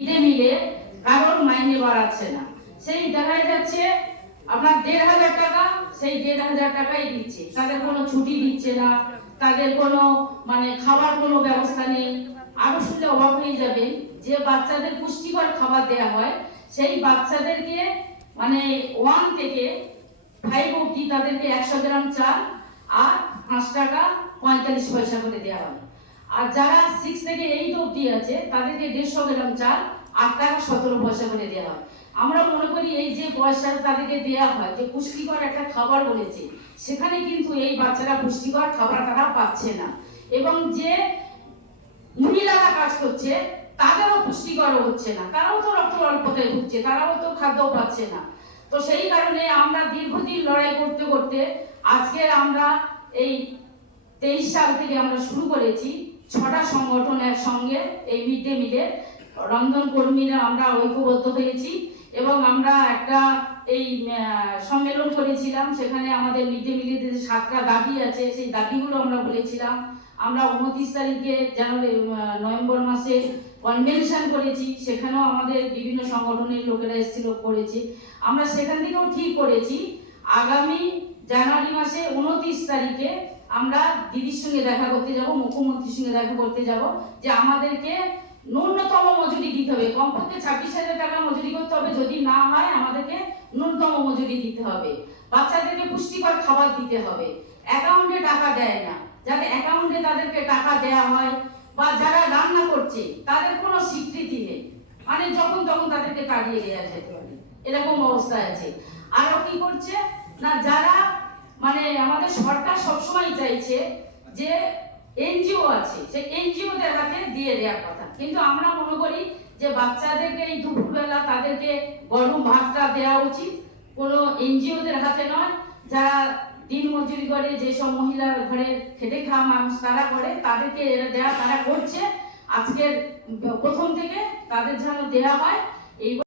মিলে কারোর মাইনে বাড়াচ্ছে না। সেই দেখা যাচ্ছে আপনার ১,৫০০ টাকা, সেই ১,৫০০ টাকাই দিচ্ছে, তাদের কোনো ছুটি দিচ্ছে না, তাদের কোনো খাবার কোনো ব্যবস্থা নেই। আরো শুনলে অবাক হয়ে যাবেন যে বাচ্চাদের পুষ্টিকর খাবার দেওয়া হয়, সেই বাচ্চাদেরকে 1 থেকে 5 অবধি তাদেরকে ১০০ গ্রাম চাল আর ৫ টাকা ৪৫ পয়সা করে দেওয়া হয়। আর যারা 6 থেকে 8 অবধি আছে তাদেরকে ১৫০ গ্রাম চাল ৮ টাকা ১৭ পয়সা করে দেওয়া হয়। আমরা মনে করি এই যে পয়সা তাদেরকে দেওয়া হয়, যে পুষ্টিকর একটা খাবার বলেছে, সেখানে কিন্তু এই বাচ্চারা পুষ্টিকর খাবার তারা পাচ্ছে না। এবং যে মহিলারা কাজ করছে তাদেরও পুষ্টিকর হচ্ছে না, তারাও তো রক্ত অল্পতায় ভুগছে, তারাও তো খাদ্য পাচ্ছে না। তো সেই কারণে আমরা দীর্ঘদিন লড়াই করতে করতে আজকে আমরা এই 23 সাল থেকে আমরা শুরু করেছি 6টা সংগঠন একসঙ্গে এই মিড ডে মিলের রন্ধন কর্মীরা আমরা ঐক্যবদ্ধ হয়েছি এবং আমরা একটা এই সম্মেলন করেছিলাম। সেখানে আমাদের মিড ডে মিলের যে 7টা দাবি আছে সেই দাবিগুলো আমরা বলেছিলাম। আমরা 29 তারিখে নভেম্বর মাসে কনভেনশন করেছি, সেখানেও আমাদের বিভিন্ন সংগঠনের লোকেরা এসেছিল, করেছি। আমরা সেখান থেকেও ঠিক করেছি আগামী জানুয়ারি মাসে 29 তারিখে আমরা দিদির সঙ্গে দেখা করতে যাব, মুখ্যমন্ত্রীর সঙ্গে দেখা করতে যাব, যে আমাদেরকে ন্যূনতম মজুরি দিতে হবে, কমপক্ষে 26,000 টাকা মজুরি করতে হবে, যদি না হয় আমাদেরকে ন্যূনতম মজুরি দিতে হবে, বাচ্চাদেরকে পুষ্টিকর খাবার দিতে হবে, অ্যাকাউন্টে টাকা দেয় না, যাতে অ্যাকাউন্টে তাদেরকে টাকা দেওয়া হয়, বা যারা রান্না করছে তাদের কোনো স্বীকৃতি নেই, যখন তখন তাদেরকে তাড়িয়ে দেওয়া যেতে পারে, এরকম অবস্থা আছে। আরো কি করছে না, যারা আমাদের সরকার সবসময় চাইছে যে এনজিও আছে, সেই এনজিওদের হাতে দিয়ে দেওয়ার কথা, কিন্তু আমরা মনে করি যে বাচ্চাদেরকে এই দুপুরবেলা তাদেরকে গরম ভাতটা দেওয়া উচিত কোনো এনজিওদের হাতে নয়। যারা দিন মজুরি করে, যেসব মহিলার ঘরে খেটে খাওয়া মানুষ তারা করে, তাদেরকে এরা দেওয়া তারা করছে। আজকের প্রথম থেকে তাদের যেন দেওয়া হয় এই